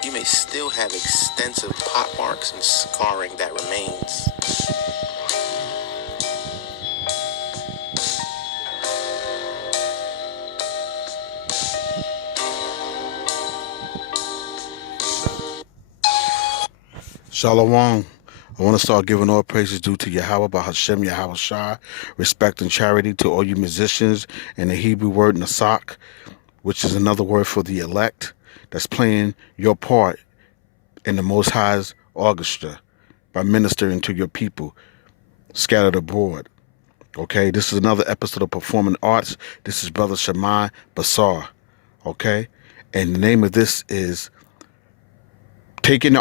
you may still have extensive pot marks and scarring that remains. Shalom. I want to start giving all praises due to Yahweh by Hashem Yahweh Shah, respect and charity to all you musicians, and the Hebrew word Nasak, which is another word for the elect, that's playing your part in the Most High's orchestra by ministering to your people scattered abroad. Okay, this is another episode of Performing Arts. This is Brother Shemai Basar. Okay, and the name of this is taking the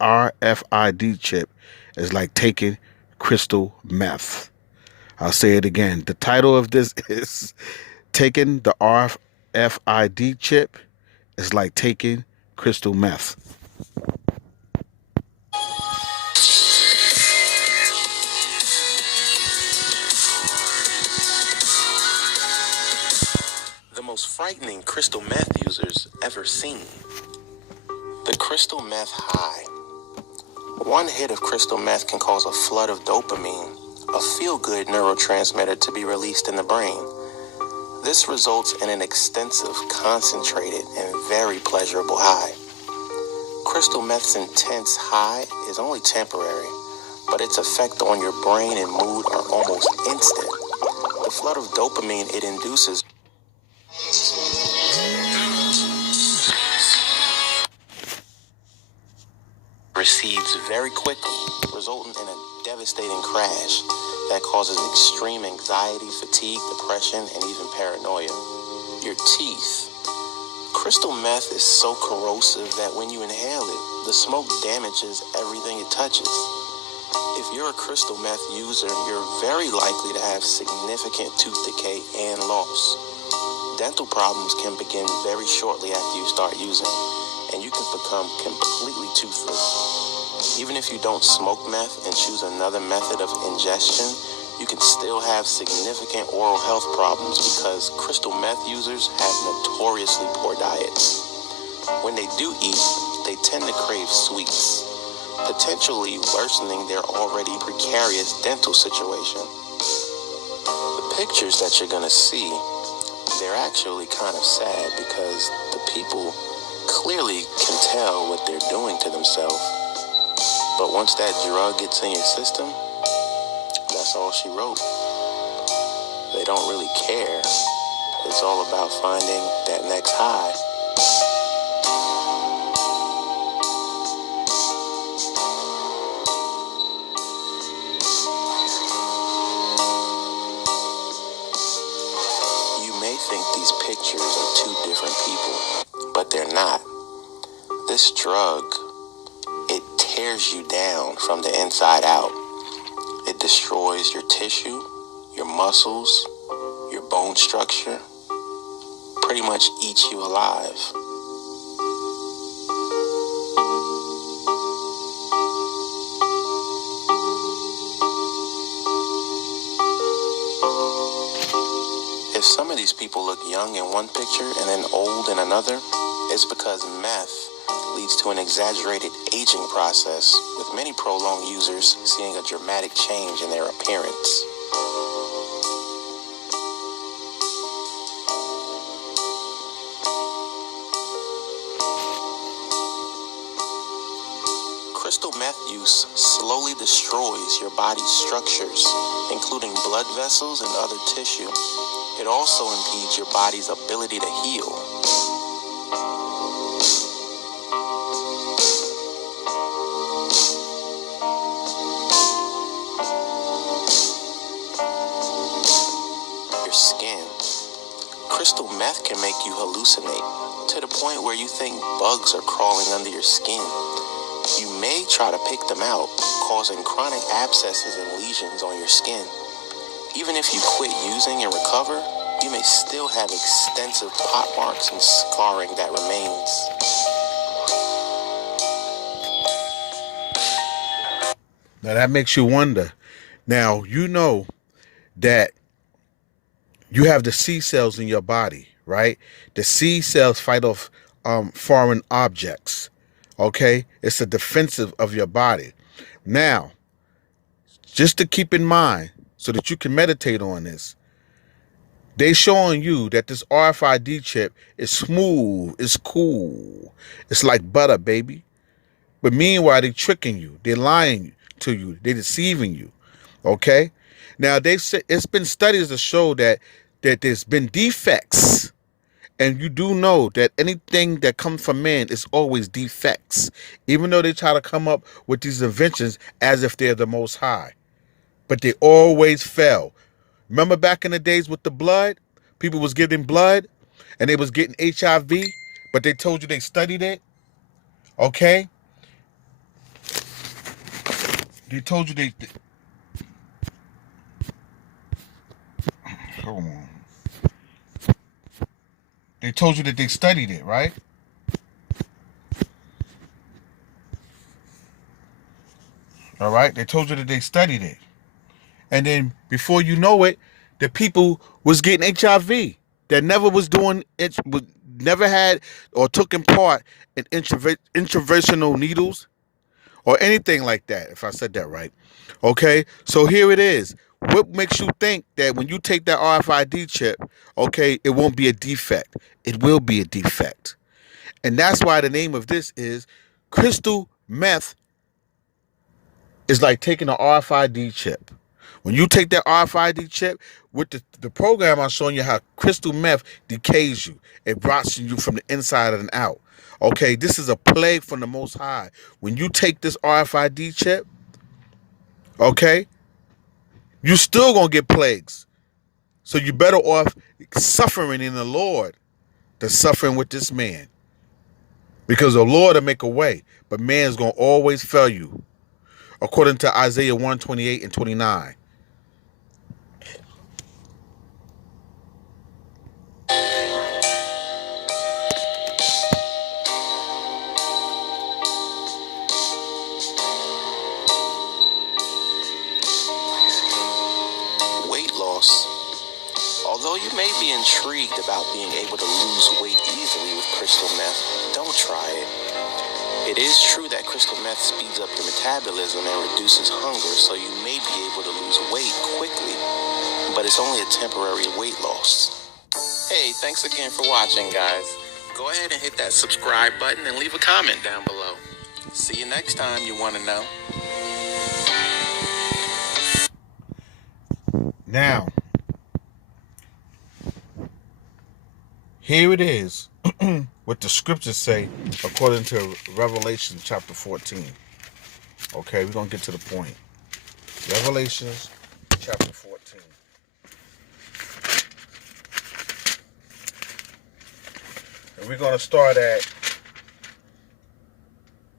RFID chip is like taking crystal meth. I'll say it again. The title of this is taking the RFID chip is like taking crystal meth. The most frightening crystal meth users ever seen. The crystal meth high. One hit of crystal meth can cause a flood of dopamine, a feel-good neurotransmitter to be released in the brain. This results in an extensive, concentrated, and very pleasurable high. Crystal meth's intense high is only temporary, but its effect on your brain and mood are almost instant. The flood of dopamine it induces recedes very quickly, resulting in a devastating crash that causes extreme anxiety, fatigue, depression, and even paranoia. Your teeth. Crystal meth is so corrosive that when you inhale it, the smoke damages everything it touches. If you're a crystal meth user, you're very likely to have significant tooth decay and loss. Dental problems can begin very shortly after you start using, and you can become completely toothless. Even if you don't smoke meth and choose another method of ingestion, you can still have significant oral health problems because crystal meth users have notoriously poor diets. When they do eat, they tend to crave sweets, potentially worsening their already precarious dental situation. The pictures that you're gonna see, they're actually kind of sad because the people clearly can tell what they're doing to themselves. But once that drug gets in your system, that's all she wrote. They don't really care. It's all about finding that next high. You may think these pictures are two different people, but they're not. This drug, it tears you down from the inside out. It destroys your tissue, your muscles, your bone structure, pretty much eats you alive. If some of these people look young in one picture and then old in another, it's because meth leads to an exaggerated aging process, with many prolonged users seeing a dramatic change in their appearance. Crystal meth use slowly destroys your body's structures, including blood vessels and other tissue. It also impedes your body's ability to heal. Your skin. Crystal meth can make you hallucinate to the point where you think bugs are crawling under your skin. You may try to pick them out, causing chronic abscesses and lesions on your skin. Even if you quit using and recover, you may still have extensive pot marks and scarring that remains. Now that makes you wonder. Now, you know that you have the C cells in your body, right? The C cells fight off foreign objects. Okay, it's a defensive of your body. Now, just to keep in mind, so that you can meditate on this, they showing you that this RFID chip is smooth, it's cool, it's like butter, baby. But meanwhile, they tricking you, they're lying to you, they're deceiving you. Okay, now they said it's been studies to show that there's been defects. And you do know that anything that comes from man is always defects, even though they try to come up with these inventions as if they're the most high. But they always fail. Remember back in the days with the blood? People was getting blood and they was getting HIV, but they told you they studied it. Okay? They told you they hold on. They told you that they studied it, right? All right? They told you that they studied it. And then before you know it, the people was getting HIV that never was doing it, never had or took in part in interventional needles or anything like that, if I said that right. Okay, so here it is. What makes you think that when you take that RFID chip, okay, it won't be a defect? It will be a defect. And that's why the name of this is crystal meth is like taking an RFID chip. When you take that RFID chip, with the program, I'm showing you how crystal meth decays you. It rots you from the inside and out. Okay, this is a plague from the Most High. When you take this RFID chip, okay, you still gonna get plagues. So you better off suffering in the Lord than suffering with this man. Because the Lord will make a way, but man's gonna always fail you. According to Isaiah 1:28 and 29. Weight loss. Although you may be intrigued about being able to lose weight easily with crystal meth, don't try it. It is true that crystal meth speeds up your metabolism and reduces hunger, so you may be able to lose weight quickly, but it's only a temporary weight loss. Hey, thanks again for watching, guys. Go ahead and hit that subscribe button and leave a comment down below. See you next time, you want to know. Now, here it is, what the scriptures say according to Revelation chapter 14. Okay, we're going to get to the point. Revelations chapter 14. And we're going to start at,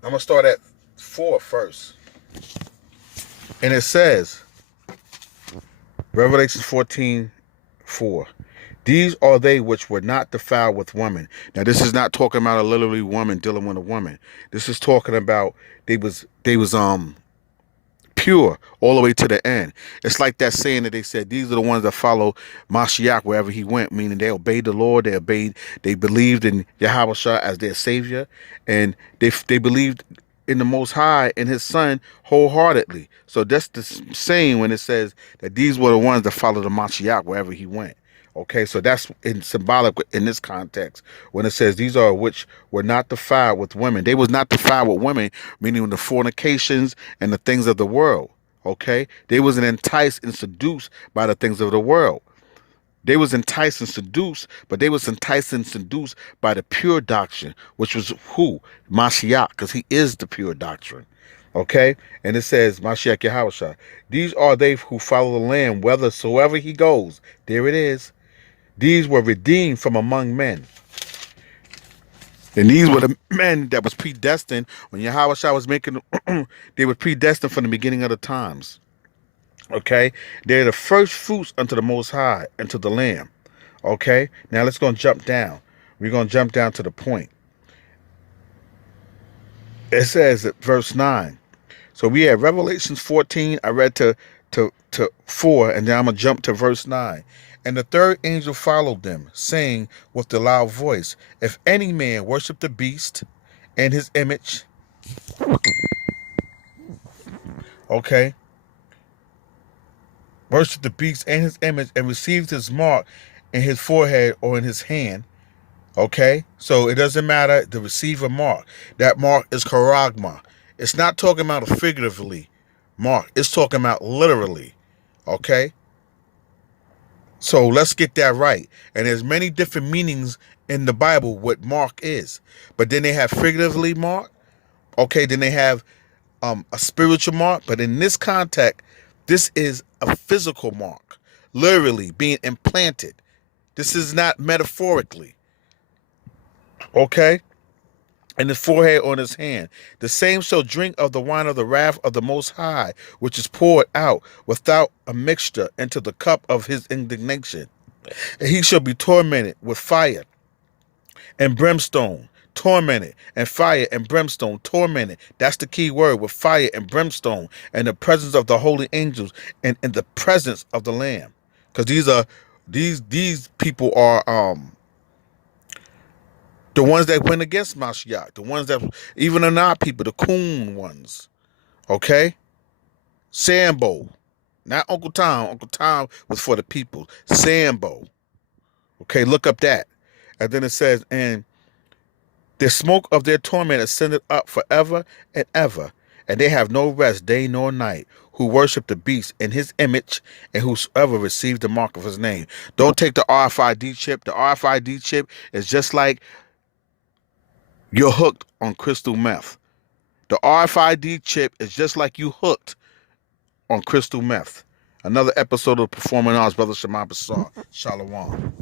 I'm going to start at 4 first. And it says, Revelation 14:4. These are they which were not defiled with woman. Now, this is not talking about a literally woman dealing with a woman. This is talking about they was pure all the way to the end. It's like that saying that they said, these are the ones that follow Mashiach wherever he went, meaning they obeyed the Lord, they believed in Yahweh Shah as their savior, and they believed in the Most High and his son wholeheartedly. So that's the saying when it says that these were the ones that followed the Mashiach wherever he went. Okay, so that's symbolic in this context when it says these are which were not defiled with women. They was not defiled with women, meaning the fornications and the things of the world. Okay, they wasn't enticed and seduced by the things of the world. They was enticed and seduced, but they was enticed and seduced by the pure doctrine, which was who? Mashiach, because he is the pure doctrine. Okay, and it says Mashiach Yahushua. These are they who follow the Lamb, whithersoever he goes. There it is. These were redeemed from among men. And these were the men that was predestined when Yahweh was making, they were predestined from the beginning of the times. Okay? They're the first fruits unto the Most High and to the Lamb. Okay? Now let's go and jump down. We're going to jump down to the point. It says at verse 9. So we had Revelations 14. I read to 4, and then I'm going to jump to verse 9. And the third angel followed them, saying with a loud voice, if any man worship the beast and his image, okay, worship the beast and his image and receives his mark in his forehead or in his hand, okay? So it doesn't matter to receive a mark. That mark is charagma. It's not talking about a figuratively mark. It's talking about literally, okay? So let's get that right. And there's many different meanings in the Bible what mark is. But then they have figuratively mark. Okay, then they have a spiritual mark. But in this context, this is a physical mark, literally being implanted. This is not metaphorically. Okay? In his forehead or in his hand. The same shall drink of the wine of the wrath of the Most High, which is poured out without a mixture into the cup of his indignation. And he shall be tormented with fire and brimstone. Tormented and fire and brimstone. Tormented. That's the key word, with fire and brimstone, and the presence of the holy angels, and in the presence of the Lamb. Because these people are the ones that went against Mashiach, the ones that, even are not people, the coon ones. Okay? Sambo. Not Uncle Tom. Uncle Tom was for the people. Sambo. Okay, look up that. And then it says, and the smoke of their torment ascended up forever and ever, and they have no rest day nor night, who worship the beast in his image, and whosoever receives the mark of his name. Don't take the RFID chip. The RFID chip is just like you're hooked on crystal meth. The RFID chip is just like you hooked on crystal meth. Another episode of Performing Arts, Brother Shema Bassar. Shalom.